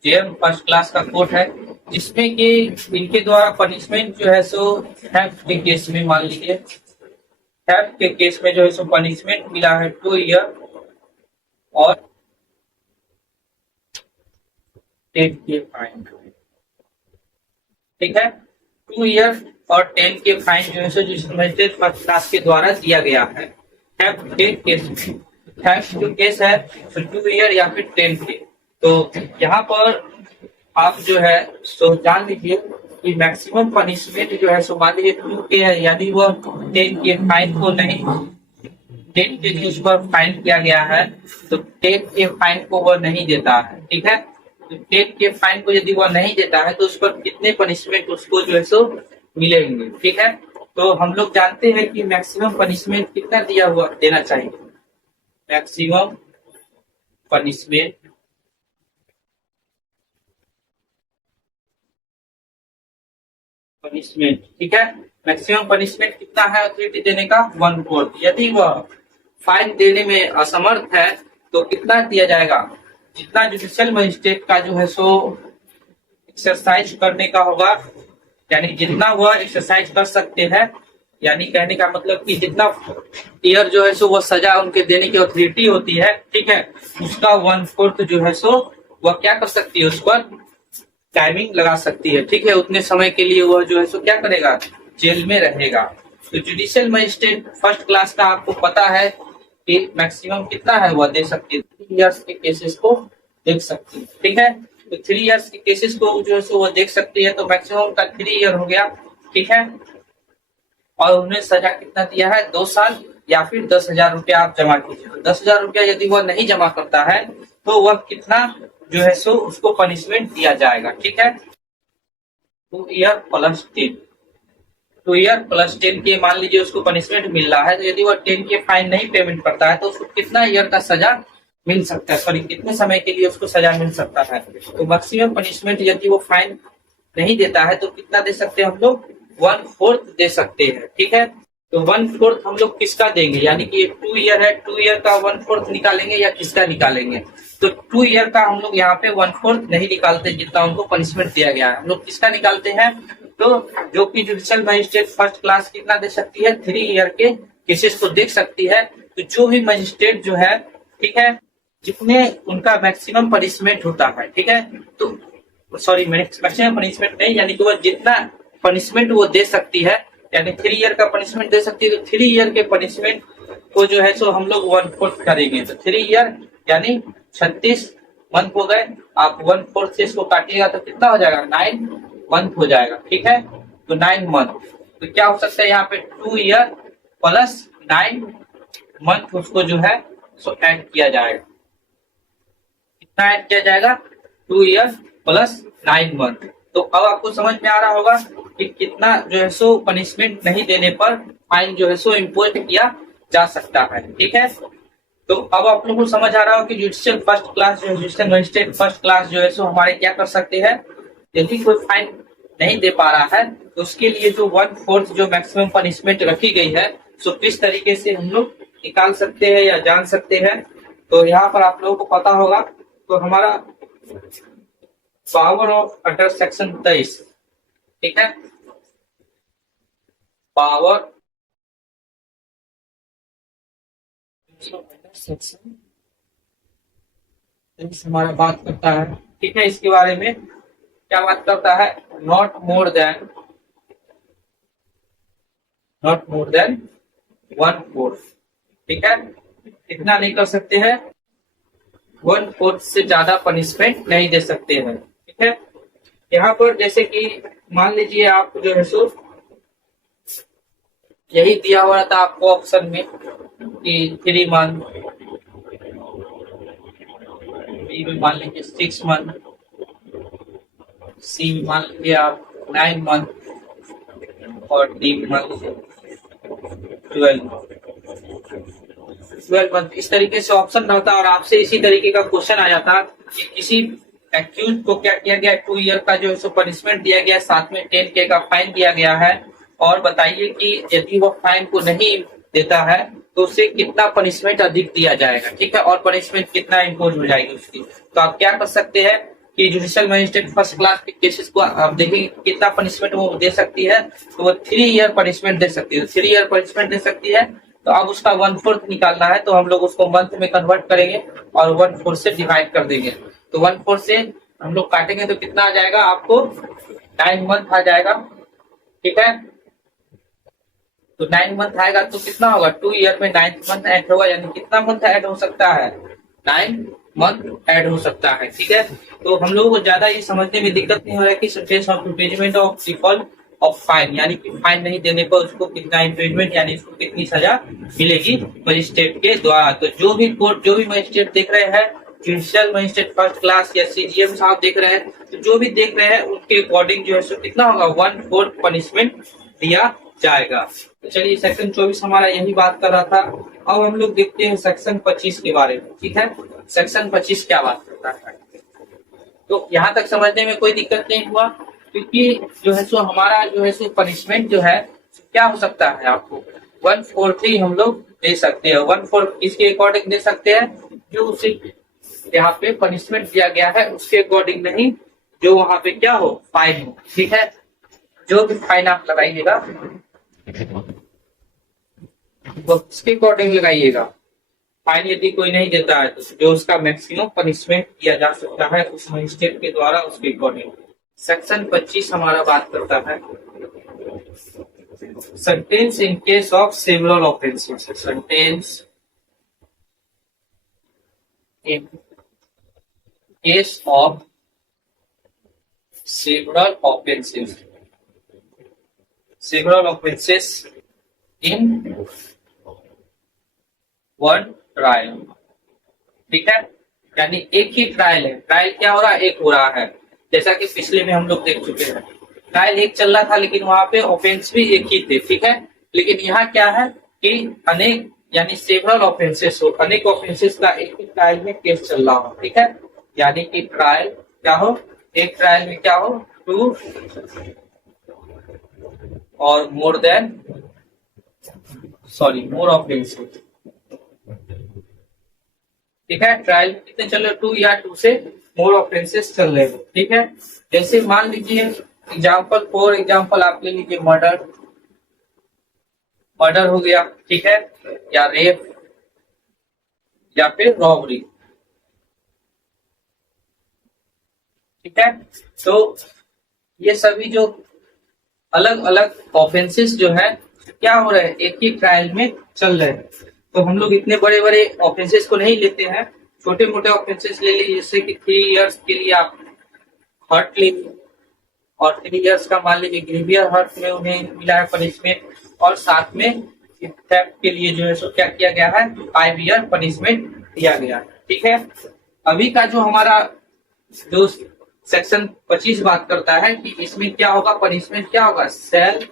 जेएम फर्स्ट क्लास का कोर्ट है, जिसमें कि इनके द्वारा पनिशमेंट जो है सो थेफ्ट के केस में, मान लीजिए थेफ्ट के केस में जो है सो पनिशमेंट मिला है 2 ईयर और 10 के फाइन। ठीक है, 2 ईयर और 10 के फाइन जो है सो जिस मजिस्ट्रेट फर्स्ट क्लास के द्वारा दिया गया है थेफ्ट के केस में। थेफ्ट जो केस है तो 2 ईयर या फिर 10 के। तो यहाँ पर आप जो है सो जान लीजिए कि मैक्सिमम पनिशमेंट जो है सो मान लीजिए 2 के है, यानी वह 10 के फाइन को नहीं, 10 के जो उस पर फाइन किया गया है तो 10 के फाइन को वह नहीं देता है। ठीक है, तो 10 के फाइन को यदि वह नहीं देता है तो उस पर कितने पनिशमेंट उसको जो है सो मिलेंगे। ठीक है, तो हम लोग जानते हैं कि मैक्सिमम पनिशमेंट कितना दिया हुआ देना चाहिए, मैक्सिमम पनिशमेंट ठीक है, मैक्सिमम पनिशमेंट कितना है अथॉरिटी देने का, 1/4। यदि वह फाइन देने में असमर्थ है तो कितना दिया जाएगा, जितना जुडिशियल मजिस्ट्रेट का जो है सो एक्सरसाइज करने का होगा, यानी जितना वह एक्सरसाइज कर सकते हैं, यानी कहने का मतलब कि जितना ईयर जो है सो वह सजा उनके देने की अथॉरिटी होती है। ठीक है, उसका 1/4 जो है सो वह क्या कर सकती है, उस पर टाइमिंग लगा सकती है। ठीक है, उतने समय के लिए वह जो है सो क्या करेगा, जेल में रहेगा। तो जुडिशियल मजिस्ट्रेट फर्स्ट क्लास का आपको पता है कि मैक्सिमम कितना है वह दे सकती है, 3 इयर्स के केसेस को देख सकती है। ठीक है, तो 3 इयर्स के केसेस को जो है सो वह देख सकती है, तो मैक्सिमम का 3 ईयर हो गया। ठीक है, और उन्हें सजा कितना दिया है, 2 साल या फिर 10,000 रुपया आप जमा कीजिए। 10,000 रुपया यदि वह नहीं जमा करता है तो वह कितना जो है सो उसको पनिशमेंट दिया जाएगा। ठीक है, 2 ईयर प्लस 10, 2 ईयर प्लस 10 के मान लीजिए उसको पनिशमेंट मिल रहा है, तो यदि वह 10 के फाइन नहीं पेमेंट करता है तो उसको कितना ईयर का सजा मिल सकता है, सॉरी कितने समय के लिए उसको सजा मिल सकता है। तो मैक्सिमम पनिशमेंट यदि वो फाइन नहीं देता है तो कितना दे सकते हैं हम लोग, 1/4 दे सकते हैं। ठीक है, तो 1/4 हम लोग किसका देंगे, यानी कि 2 ईयर है, 2 ईयर का 1/4 निकालेंगे या किसका निकालेंगे, तो 2 ईयर का हम लोग यहाँ पे 1/4 नहीं निकालते, जितना उनको पनिशमेंट दिया गया है हम लोग किसका निकालते हैं, तो जो कि जुडिशियल मजिस्ट्रेट फर्स्ट क्लास कितना दे सकती है, 3 ईयर के केसेस को देख सकती है। तो जो भी मजिस्ट्रेट जो है, ठीक है, जितने उनका मैक्सिमम पनिशमेंट होता है, ठीक है, तो सॉरी मैक्सिमम पनिशमेंट नहीं, यानी कि वो जितना पनिशमेंट वो दे सकती है, यानी 3 ईयर का पनिशमेंट दे सकती है, तो 3 ईयर के पनिशमेंट को जो है सो हम लोग 1/4 करेंगे। तो 3 ईयर यानी 36 मंथ हो गए, आप 1/4 से इसको काटिएगा तो कितना हो जाएगा, 9 मंथ हो जाएगा, ठीक है। तो 9 मंथ, तो क्या हो सकता है यहाँ पे 2 ईयर प्लस 9 मंथ उसको जो है सो ऐड किया जाएगा। कितना ऐड किया जाएगा, 2 ईयर प्लस 9 मंथ। तो अब आपको समझ में आ रहा होगा कि कितना जो है सो पनिशमेंट नहीं देने पर फाइन जो है सो इम्पोज किया जा सकता है, ठीक है। तो अब आप लोगों को समझ आ रहा हो कि जुडिशियल फर्स्ट क्लास जो है, जुडिशियल मजिस्ट्रेट फर्स्ट क्लास जो है सो हमारे क्या कर सकते हैं, यदि कोई फाइन नहीं दे पा रहा है तो उसके लिए जो 1/4 जो मैक्सिमम पनिशमेंट रखी गई है, सो किस तरीके से हम लोग निकाल सकते हैं या जान सकते हैं। तो यहाँ पर आप लोगों को पता होगा, तो हमारा पावर ऑफ अंडर सेक्शन 23, ठीक है, पावर सेक्शन हमारा बात करता है, ठीक है, इसके बारे में क्या बात करता है, नॉट मोर देन 1/4, ठीक है, इतना नहीं कर सकते हैं, 1/4 से ज्यादा पनिशमेंट नहीं दे सकते हैं, ठीक है। यहाँ पर जैसे कि मान लीजिए आप जो है सो यही दिया हुआ था आपको ऑप्शन में कि 3 मंथ, बी में मान लीजिए 6 मंथ, सी में मान लीजिए आप 9 मंथ और डी में मान लीजिए 12 मंथ। इस तरीके से ऑप्शन रहता और आपसे इसी तरीके का क्वेश्चन आ जाता कि किसी एक्यूज को क्या किया गया, 2 ईयर का जो है पनिशमेंट दिया गया, साथ में 10K का फाइन दिया गया है, और बताइए कि यदि वो फाइन को नहीं देता है तो उसे कितना पनिशमेंट अधिक दिया जाएगा, ठीक है, और पनिशमेंट कितना इम्पोज हो जाएगी उसकी। तो आप क्या कर सकते हैं कि जुडिशियल मजिस्ट्रेट फर्स्ट क्लास के केसेस को आप देखेंगे कितना पनिशमेंट वो दे सकती है, तो वो 3 ईयर पनिशमेंट दे सकती है, 3 ईयर पनिशमेंट दे सकती है। तो अब उसका 1/4 निकालना है, तो हम लोग उसको मंथ में कन्वर्ट करेंगे और 1/4 से डिवाइड कर देंगे। तो 1/4 से हम लोग काटेंगे तो कितना आ जाएगा, आपको 9 मंथ आ जाएगा, ठीक है। तो 9 मंथ आएगा तो कितना होगा, 2 ईयर में 9th मंथ ऐड होगा, यानी कितना मंथ ऐड हो सकता है, 9 मंथ ऐड हो सकता है, ठीक है। तो हम लोगों को ज्यादा ये समझने में दिक्कत नहीं हो रहा है कि sentence of impingement of default of fine, यानी कि फाइन नहीं देने पर उसको कितना इम्पेजमेंट यानी उसको कितनी सजा मिलेगी मजिस्ट्रेट के द्वारा। तो जो भी कोर्ट, जो भी मजिस्ट्रेट देख रहे हैं, जुडिशियल मजिस्ट्रेट फर्स्ट क्लास या CGM साहब देख रहे हैं, तो जो भी देख रहे हैं उनके अकॉर्डिंग जो है सो कितना होगा, 1/4 पनिशमेंट दिया जाएगा। तो चलिए सेक्शन 24 हमारा यही बात कर रहा था। अब हम लोग देखते हैं सेक्शन 25 के बारे में, ठीक है। सेक्शन 25 क्या बात करता है, तो यहाँ तक समझने में कोई दिक्कत नहीं हुआ, क्योंकि जो है सो हमारा जो है सो पनिशमेंट जो है क्या हो सकता है, आपको 1/4 ही हम लोग दे सकते हैं। 1/4 इसके अकॉर्डिंग दे सकते हैं जो उसे यहाँ पे पनिशमेंट दिया गया है उसके अकॉर्डिंग नहीं, जो वहां पे क्या हो, फाइन हो, ठीक है। जो भी फाइन आप लगाइएगा वो उसके अकॉर्डिंग लगाइएगा। फाइन यदि कोई नहीं देता है तो जो उसका मैक्सिमम पनिशमेंट दिया जा सकता है उस मजिस्ट्रेट के द्वारा, उसके अकॉर्डिंग। सेक्शन 25 हमारा बात करता है sentence in case of several offences, sentence in case of several offences, several offences in one trial, ठीक है, यानी एक ही ट्रायल है। ट्रायल क्या हो रहा है, एक हो रहा है, जैसा कि पिछले में हम लोग देख चुके हैं, ट्रायल एक चल रहा था लेकिन वहां पे ऑफेंस भी एक ही थे, ठीक है। लेकिन यहाँ क्या है कि अनेक यानी सेवरल ऑफेंसेस हो, अनेक ऑफेंसेस का एक ही ट्रायल में केस चल रहा हो, ठीक है, यानी कि ट्रायल क्या हो, एक ट्रायल में क्या हो, 2 और मोर ऑफेंसेस, ठीक है। ट्रायल कितने चल रहे, 2 या 2 से मोर ऑफेंसेस चल रहे हैं, ठीक है। जैसे मान लीजिए एग्जाम्पल, फॉर एग्जाम्पल आप ले लीजिए मर्डर, मर्डर हो गया, ठीक है, या रेप, या फिर रॉबरी, ठीक है। तो ये सभी जो अलग अलग ऑफेंसेस जो है क्या हो रहा है, एक ही ट्रायल में चल रहे हैं। तो हम लोग इतने बड़े बड़े ऑफेंसेस को नहीं लेते हैं, छोटे मोटे ऑफेंसेस ले लीजिए, जैसे कि 3 इयर्स के लिए आप हर्ट ले, और 3 इयर्स का मान लीजिए ग्रेवियर हर्ट में उन्हें मिला है पनिशमेंट, और साथ में थेफ्ट के लिए जो है सो क्या किया गया है, 5 ईयर पनिशमेंट दिया गया है, ठीक है। अभी का जो हमारा जो सेक्शन 25 बात करता है कि इसमें क्या होगा, पनिशमेंट क्या होगा, सेल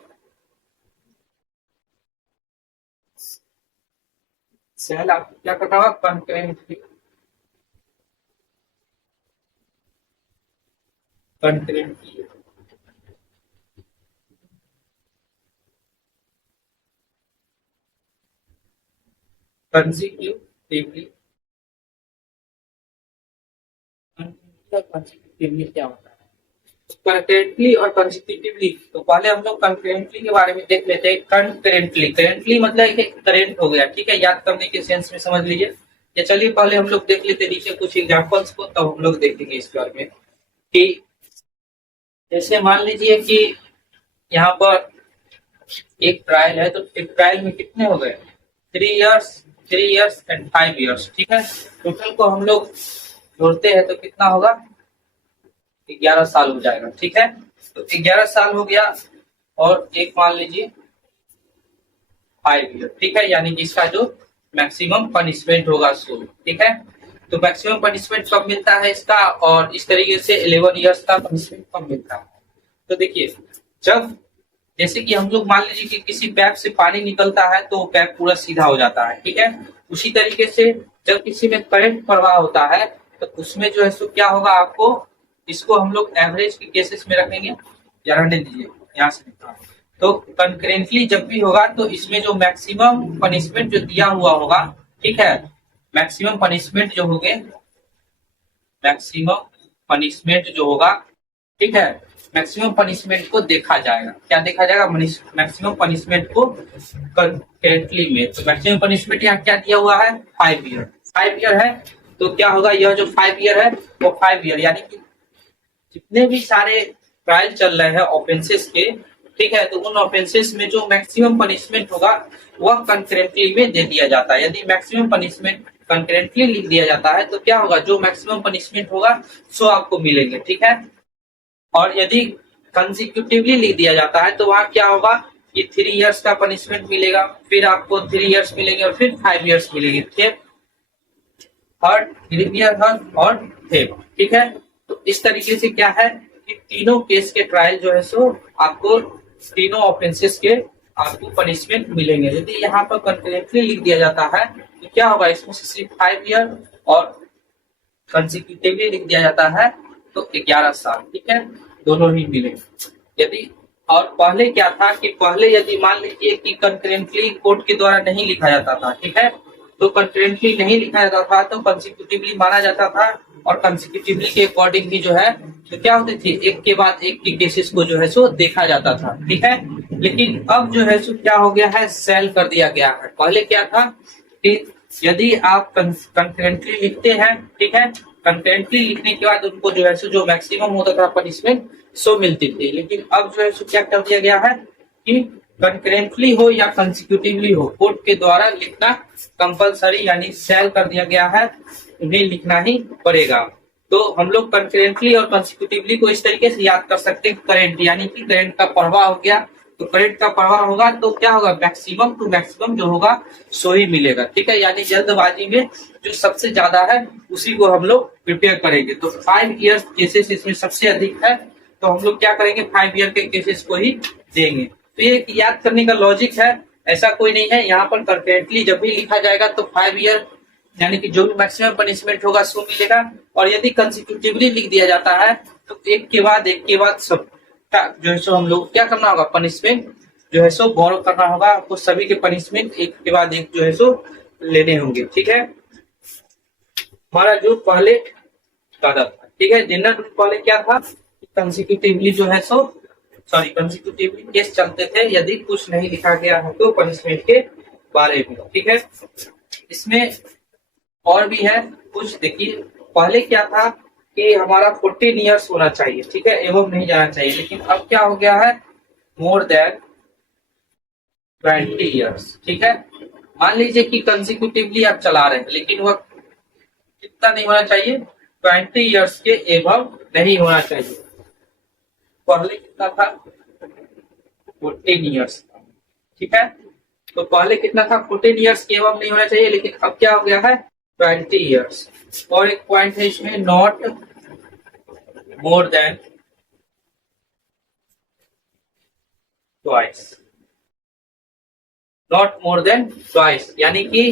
आप क्या करना होगा, कंकरेंटली कंसिक्यूटिवली, कंसिक्यूटिवली क्या होता है, कंकरेंटली और कंसिक्यूटिवली। तो पहले हम लोग कंकरेंटली के बारे में देख लेते हैं। कंकरेंटली, करेंटली मतलब कि करंट हो गया, ठीक है, याद करने के सेंस में समझ लीजिए। या चलिए पहले हम लोग देख लेते नीचे कुछ एग्जांपल्स को, तब हम लोग देखेंगे इसके बारे में कि जैसे मान लीजिए कि यहाँ पर एक ट्रायल है, तो एक ट्रायल में कितने हो गए, 3 इयर्स, 3 इयर्स एंड 5 इयर्स, ठीक है। टोटल को हम लोग जोड़ते हैं तो कितना होगा, 11 साल हो जाएगा, ठीक है। तो 11 साल हो गया, और एक मान लीजिए 5 ईयर, ठीक है, यानी कि इसका जो मैक्सिमम पनिशमेंट होगा सो, ठीक है। तो मैक्सिमम पनिशमेंट कब मिलता है इसका, और इस तरीके से 11 इयर्स का पनिशमेंट कब मिलता है। तो देखिए, जब जैसे कि हम लोग मान लीजिए कि किसी पाइप से पानी निकलता है तो पाइप पूरा सीधा हो जाता है, ठीक है। उसी तरीके से जब किसी में करंट प्रवाह होता है तो उसमें जो है सो क्या होगा, आपको इसको हम लोग एवरेज के केसेस में रखेंगे, या रहने दीजिए, यहाँ से निकाल। तो कंकरेंटली जब भी होगा तो इसमें जो मैक्सिमम पनिशमेंट जो दिया हुआ होगा, ठीक है, मैक्सिमम पनिशमेंट जो होंगे, मैक्सिमम पनिशमेंट जो होगा, ठीक है, मैक्सिमम पनिशमेंट को देखा जाएगा। क्या देखा जाएगा, मैक्सिमम पनिशमेंट को कंकरेंटली में। तो मैक्सिमम पनिशमेंट यहाँ क्या दिया हुआ है, 5 ईयर, 5 ईयर है। तो क्या होगा, यह जो 5 ईयर है वो 5 ईयर, यानी कि जितने भी सारे ट्रायल चल रहे हैं ऑफेंसेस के, ठीक है, तो उन ऑफेंसेस में जो मैक्सिमम पनिशमेंट होगा वह कंकरेंटली में दे दिया जाता है। यदि मैक्सिमम पनिशमेंट कंकरेंटली लिख दिया जाता है तो क्या होगा, जो मैक्सिमम पनिशमेंट होगा सो आपको मिलेंगे, ठीक है। और यदि कंसिक्यूटिवली लिख दिया जाता है तो वहां क्या होगा कि 3 इयर्स का पनिशमेंट मिलेगा, फिर आपको 3 इयर्स मिलेंगे, और फिर 5 इयर्स मिलेंगे, ठीक, हर्ट, ग्रेवियर हर्ट और थेफ्ट, ठीक है। तो इस तरीके से क्या है कि तीनों केस के ट्रायल जो है सो आपको तीनों ऑफेंसेस के आपको पनिशमेंट मिलेंगे। यदि यहाँ पर कंकरेंटली लिख दिया जाता है तो क्या होगा, इसमें से सिर्फ 5 ईयर, और कंसिक्यूटिवली लिख दिया जाता है तो 11 साल, ठीक है, दोनों ही मिलेंगे। यदि और पहले क्या था कि पहले यदि मान लीजिए कि कंकरेंटली कोर्ट के द्वारा नहीं लिखा जाता था, ठीक है, तो कंकरेंटली नहीं लिखा जाता था तो कंसिक्यूटिवली माना जाता था, और कंसिक्यूटिवली के अकॉर्डिंग ही जो है तो क्या होती थी, एक के बाद एक के केसेस को जो है सो देखा जाता था, ठीक है। लेकिन अब जो है सो क्या हो गया है, सेल कर दिया गया है। पहले क्या था कि यदि आप कंकरेंटली लिखते हैं, ठीक है, कंकरेंटली लिखने के बाद उनको जो है सो जो मैक्सिमम होता था पनिशमेंट सो मिलती थी। लेकिन अब जो है सो क्या कर दिया गया है कि कंकरेंटली हो या कंसिक्यूटिवली हो, कोर्ट के द्वारा लिखना कंपलसरी, यानी सेल कर दिया गया है, उन्हें लिखना ही पड़ेगा। तो हम लोग कंकरेंटली और कंसिक्यूटिवली को इस तरीके से याद कर सकते हैं, करंट यानी कि करंट का प्रवाह हो गया, तो करंट का प्रवाह होगा तो क्या होगा, मैक्सिमम टू मैक्सिमम जो होगा सो ही मिलेगा, ठीक है। यानी जल्दबाजी में जो सबसे ज्यादा है उसी को हम लोग प्रिपेयर करेंगे। तो 5 इयर्स केसेस इसमें सबसे अधिक है, तो हम लोग क्या करेंगे, 5 ईयर के केसेस को ही देंगे। तो ये याद करने का लॉजिक है, ऐसा कोई नहीं है। यहाँ पर कंकरेंटली जब भी लिखा जाएगा तो 5 ईयर यानी कि जो भी मैक्सिमम पनिशमेंट होगा सो मिलेगा, और यदि कंसिक्यूटिवली लिख दिया जाता है तो एक के बाद सब जो है सो हम लोग क्या करना होगा, पनिशमेंट जो है सो बोरो करना होगा। आपको सभी के पनिशमेंट एक के बाद एक जो है सो लेने होंगे, ठीक है। हमारा जो पहले था, ठीक है, जनरल रूल पहले क्या था, कंसिक्यूटिवली जो है सो सॉरी कंसेक्यूटिवली केस चलते थे यदि कुछ नहीं लिखा गया है तो पनिशमेंट के बारे में। ठीक है, इसमें और भी है कुछ। देखिए पहले क्या था कि हमारा 14 ईयर्स होना चाहिए, ठीक है, एवं नहीं जाना चाहिए, लेकिन अब क्या हो गया है, मोर देन 20 ईयर्स। ठीक है, मान लीजिए कि कंसेक्यूटिवली आप चला रहे हैं, लेकिन वह कितना नहीं होना चाहिए, 20 ईयर्स के एबव नहीं होना चाहिए। पहले कितना था, 14 ईयर्स। ठीक है, तो पहले कितना था, 14 ईयर्स के एबव नहीं होना चाहिए, लेकिन अब क्या हो गया है, 20 ईयर्स। और एक पॉइंट है इसमें, not more than twice, not more than twice, यानी कि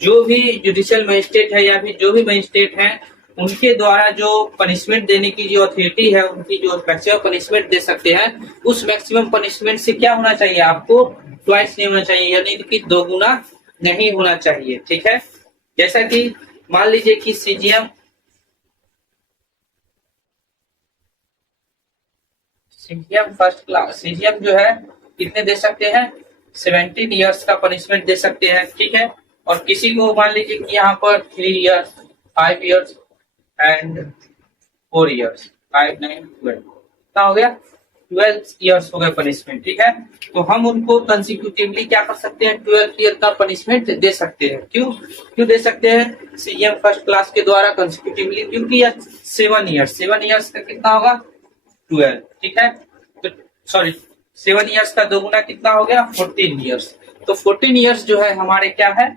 जो भी जुडिशियल मजिस्ट्रेट है या फिर जो भी मजिस्ट्रेट है, उनके द्वारा जो पनिशमेंट देने की जो अथॉरिटी है, उनकी जो मैक्सिमम पनिशमेंट दे सकते हैं, उस मैक्सिमम पनिशमेंट से क्या होना चाहिए, आपको ट्वाइस नहीं होना चाहिए, यानी कि दोगुना नहीं होना चाहिए। ठीक है, जैसा कि मान लीजिए कि सीजीएम फर्स्ट क्लास, सीजीएम जो है कितने दे सकते हैं, 17 ईयर्स का पनिशमेंट दे सकते हैं। ठीक है, और किसी को मान लीजिए कि यहाँ पर 3 ईयर्स, 5 ईयर्स एंड 4 ईयर्स, 5, 9, 12, कितना हो गया, 12 ईयर्स हो गए पनिशमेंट। ठीक है, तो हम उनको कंसिक्यूटिवली क्या कर सकते हैं, 12 ईयर का पनिशमेंट दे सकते हैं। क्यों दे सकते हैं सीएम फर्स्ट क्लास के द्वारा कंसिक्यूटिवली, क्योंकि यह 7 ईयर्स का कितना होगा, 12। ठीक है, तो सॉरी 7 ईयर्स का दोगुना कितना हो गया, 14 ईयर्स। तो 14 ईयर्स जो है हमारे क्या है,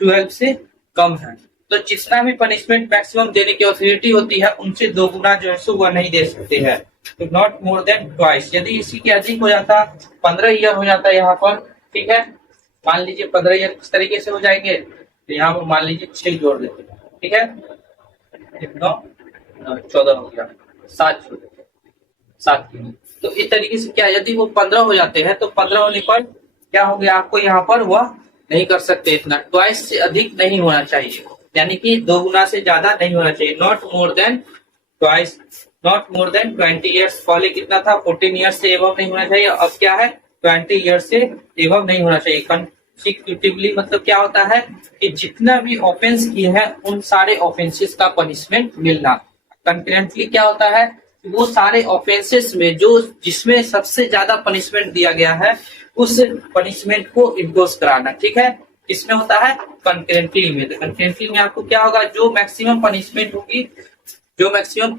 12 से कम है। तो जितना भी पनिशमेंट मैक्सिमम देने की अथॉरिटी होती है, उनसे दोगुना जो है सो वह नहीं दे सकते हैं। तो नॉट मोर देन ट्वाइस, यदि इसी के अधिक हो जाता, 15 ईयर हो जाता है यहाँ पर। ठीक है, मान लीजिए 15 ईयर किस तरीके से हो जाएंगे, तो यहाँ पर मान लीजिए 6 जोड़ देते हैं। ठीक है, 14 हो गया, 7 जोड़ देते हैं, 7 की। तो इस तरीके से क्या, यदि वो 15 हो जाते हैं तो 15 होने पर क्या हो गया, आपको यहाँ पर वह नहीं कर सकते इतना, ट्वाइस से अधिक नहीं होना चाहिए, यानी कि दोगुना से ज्यादा नहीं होना चाहिए। Not more than twice, not more than 20 years. पहले कितना था, 14 ईयर्स से एबव नहीं होना चाहिए, अब क्या है, 20 ईयर्स से एबव नहीं होना चाहिए। कंसेक्यूटिवली मतलब क्या होता है कि जितना भी ऑफेंस किए हैं उन सारे ऑफेंसेस का पनिशमेंट मिलना। कंकरेंटली क्या होता है, वो सारे ऑफेंसेस में जो जिसमें सबसे ज्यादा पनिशमेंट दिया गया है, उस पनिशमेंट को इम्पोज कराना। ठीक है, इसमें होता है कंकरेंटली में। तो कंकरेंटली में आपको क्या होगा, जो मैक्सिमम पनिशमेंट होगी, जो मैक्सिमम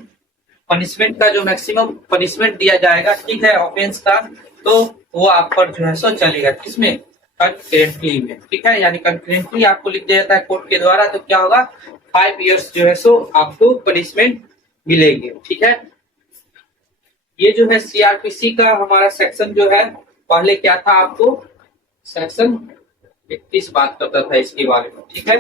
पनिशमेंट का जो मैक्सिमम पनिशमेंट दिया जाएगा, ठीक है, ऑफेंस का, तो वो आप पर जो है सो चलेगा, किसमें, कंकरेंटली में। ठीक है, यानी कंकरेंटली आपको लिख दिया जाता है कोर्ट के द्वारा, तो क्या होगा, 5 ईयर्स जो है सो आपको पनिशमेंट मिलेंगे। ठीक है, ये जो है सीआरपीसी का हमारा सेक्शन जो है, पहले क्या था, आपको सेक्शन 31 बात करता था इसके बारे में। ठीक है,